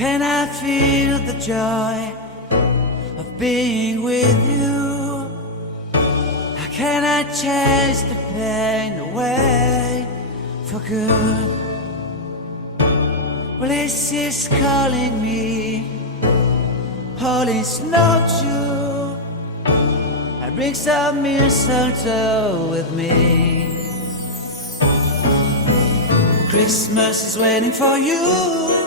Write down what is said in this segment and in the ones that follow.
can I feel the joy of being with you? How can I chase the pain away for good? Well, this is calling me, all is not true. I bring some mistletoe with me. Christmas is waiting for you.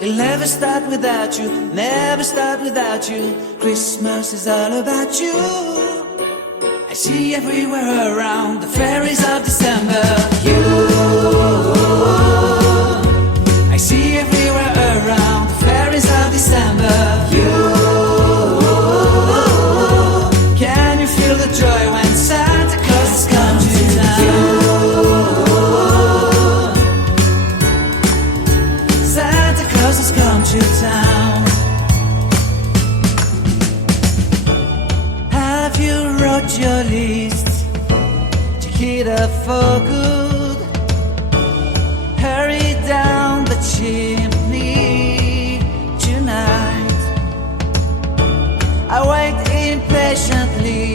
It'll never start without you, never start without you. Christmas is all about you. I see everywhere around the fairies of December. You, I see everywhere around the fairies of December. You, can you feel the joy when Santa Claus comes to town? Santa Claus has come to town. Have you wrote your list? Check it up for good. Hurry down the chimney tonight. I wait impatiently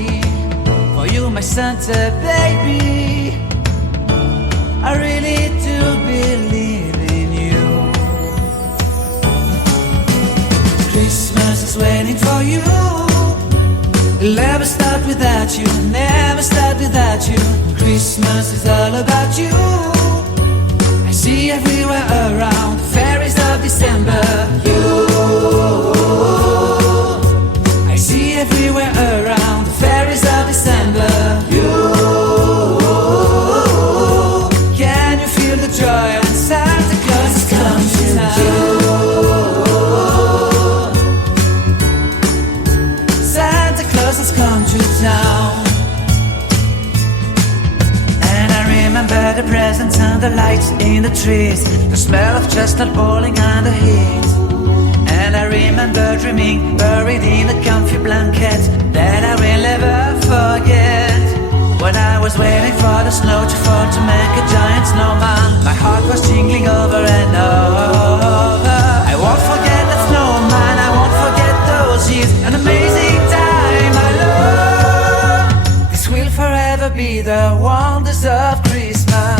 for you, my Santa baby. I really do believe in you. Christmas is waiting for you. It'll never start without you, never start without you. Christmas is all about you. I see everywhere around the fairies of December. You, I see everywhere around the fairies of December. You, can you feel the joy when Santa Claus has come to town? Santa Claus has come to town. And I remember the presents and the lights in the trees, the smell of chestnut boiling under heat. And I remember dreaming, buried in a comfy blanket that I will never forget. When I was waiting for the snow to fall to make a giant snowman, my heart was jingling over and over. I won't forget that snowman, I won't forget those years, an amazing time I love. This will forever be the wonders of Christmas.